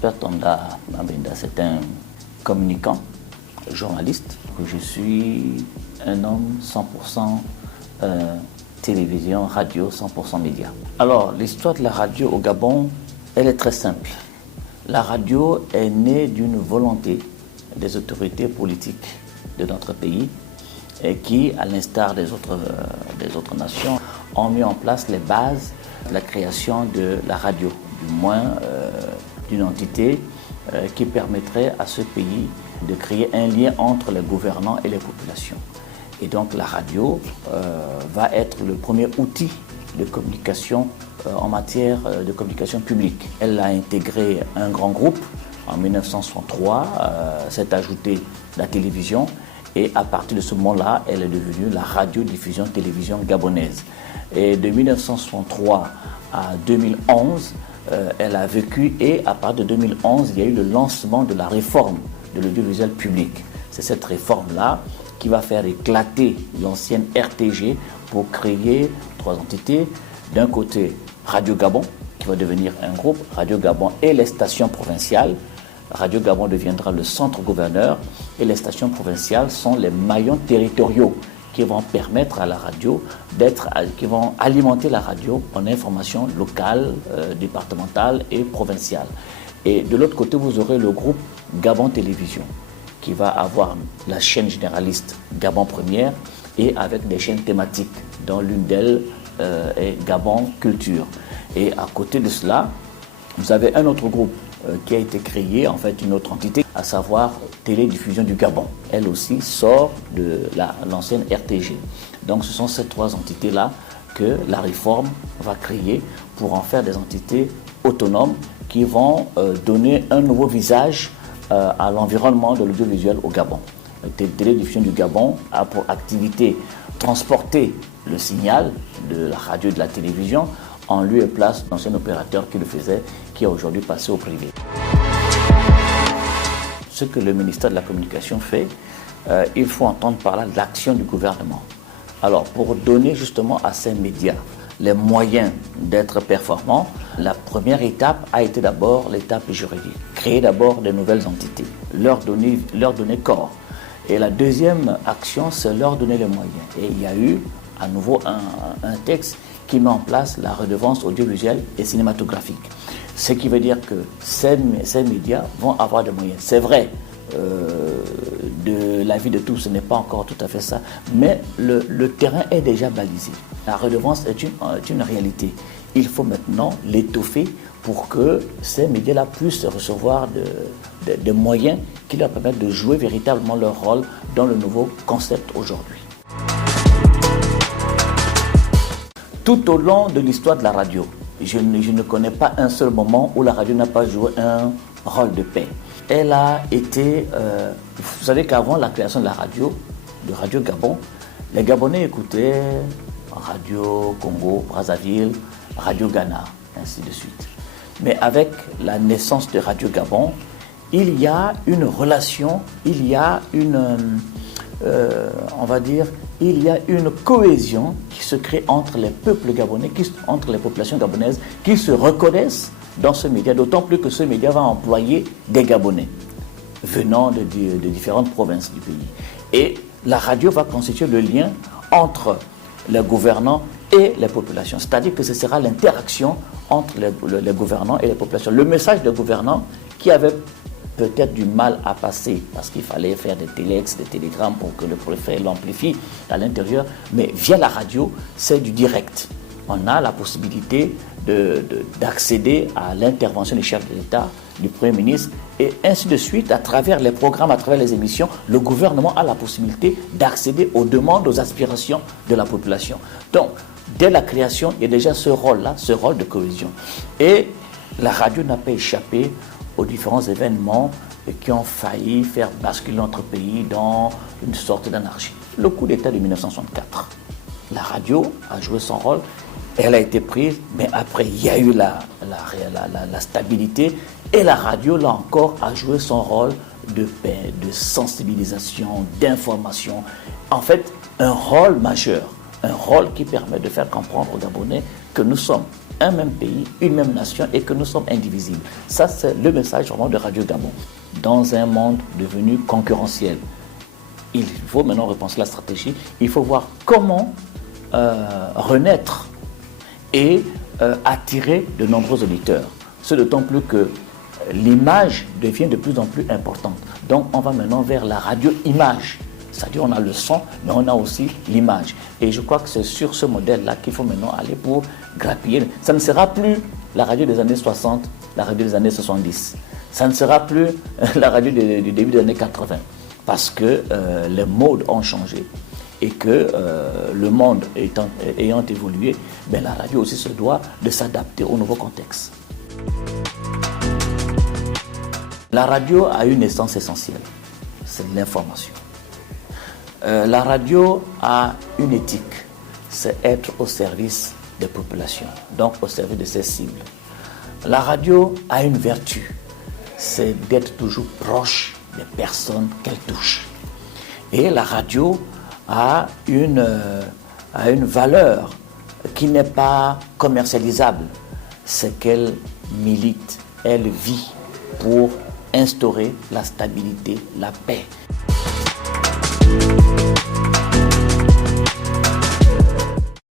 Prosper Tonda Mabenda, c'est un communicant, journaliste. Je suis un homme 100% télévision, radio, 100% média. Alors, l'histoire de la radio au Gabon, elle est très simple. La radio est née d'une volonté des autorités politiques de notre pays et qui, à l'instar des autres nations, ont mis en place les bases de la création de la radio, du moins d'une entité qui permettrait à ce pays de créer un lien entre les gouvernants et les populations. Et donc la radio va être le premier outil de communication en matière de communication publique. Elle a intégré un grand groupe en 1963, s'est ajoutée la télévision et à partir de ce moment-là, elle est devenue la radiodiffusion télévision gabonaise. Et de 1963 à 2011, elle a vécu et à partir de 2011, il y a eu le lancement de la réforme de l'audiovisuel public. C'est cette réforme-là qui va faire éclater l'ancienne RTG pour créer 3 entités. D'un côté, Radio Gabon, qui va devenir un groupe, Radio Gabon et les stations provinciales. Radio Gabon deviendra le centre gouverneur et les stations provinciales sont les maillons territoriaux qui vont permettre à la radio qui vont alimenter la radio en information locale, départementale et provinciale. Et de l'autre côté, vous aurez le groupe Gabon Télévision, qui va avoir la chaîne généraliste Gabon Première et avec des chaînes thématiques, dont l'une d'elles est Gabon Culture. Et à côté de cela, vous avez un autre groupe qui a été créé, en fait une autre entité, à savoir Télédiffusion du Gabon. Elle aussi sort de l'ancienne RTG. Donc ce sont ces 3 entités-là que la réforme va créer pour en faire des entités autonomes qui vont donner un nouveau visage à l'environnement de l'audiovisuel au Gabon. La Télédiffusion du Gabon a pour activité transporter le signal de la radio et de la télévision en lieu et place d'ancien opérateur qui le faisait, qui est aujourd'hui passé au privé. Ce que le ministère de la Communication fait, il faut entendre par là l'action du gouvernement. Alors, pour donner justement à ces médias les moyens d'être performants, la première étape a été d'abord l'étape juridique. Créer d'abord de nouvelles entités, leur donner corps. Et la deuxième action, c'est leur donner les moyens. Et il y a eu à nouveau un texte qui met en place la redevance audiovisuelle et cinématographique. Ce qui veut dire que ces médias vont avoir des moyens. C'est vrai, de l'avis de tous, ce n'est pas encore tout à fait ça, mais le terrain est déjà balisé. La redevance est une réalité. Il faut maintenant l'étoffer pour que ces médias-là puissent recevoir des moyens qui leur permettent de jouer véritablement leur rôle dans le nouveau concept aujourd'hui. Tout au long de l'histoire de la radio, je ne connais pas un seul moment où la radio n'a pas joué un rôle de paix. Elle a été... vous savez qu'avant la création de la radio, de Radio Gabon, les Gabonais écoutaient Radio Congo, Brazzaville, Radio Ghana, ainsi de suite. Mais avec la naissance de Radio Gabon, il y a une relation, il y a il y a une cohésion qui se crée entre les peuples gabonais, entre les populations gabonaises qui se reconnaissent dans ce média, d'autant plus que ce média va employer des Gabonais venant de différentes provinces du pays. Et la radio va constituer le lien entre les gouvernants et les populations. C'est-à-dire que ce sera l'interaction entre les gouvernants et les populations. Le message des gouvernants qui avait peut-être du mal à passer parce qu'il fallait faire des téléx, des télégrammes pour que le préfet l'amplifie à l'intérieur, mais via la radio, c'est du direct. On a la possibilité d'accéder à l'intervention du chef de l'État, du Premier ministre, et ainsi de suite, à travers les programmes, à travers les émissions, le gouvernement a la possibilité d'accéder aux demandes, aux aspirations de la population. Donc, dès la création, il y a déjà ce rôle-là, ce rôle de cohésion. Et la radio n'a pas échappé aux différents événements qui ont failli faire basculer notre pays dans une sorte d'anarchie. Le coup d'État de 1964. La radio a joué son rôle, elle a été prise, mais après il y a eu la stabilité et la radio, là encore, a joué son rôle de paix, de sensibilisation, d'information. En fait, un rôle majeur. un rôle qui permet de faire comprendre aux Gabonais que nous sommes un même pays, une même nation et que nous sommes indivisibles. Ça, c'est le message vraiment de Radio Gabon. Dans un monde devenu concurrentiel, il faut maintenant repenser la stratégie. Il faut voir comment renaître et attirer de nombreux auditeurs. C'est d'autant plus que l'image devient de plus en plus importante. Donc, on va maintenant vers la radio-image. C'est-à-dire on a le son, mais on a aussi l'image. Et je crois que c'est sur ce modèle-là qu'il faut maintenant aller pour grappiller. Ça ne sera plus la radio des années 60, la radio des années 70. Ça ne sera plus la radio du début des années 80. Parce que les modes ont changé et que le monde ayant évolué, ben, la radio aussi se doit de s'adapter au nouveau contexte. La radio a une essence essentielle, c'est l'information. La radio a une éthique, c'est être au service des populations, donc au service de ses cibles. La radio a une vertu, c'est d'être toujours proche des personnes qu'elle touche. Et la radio a une valeur qui n'est pas commercialisable, c'est qu'elle milite, elle vit pour instaurer la stabilité, la paix.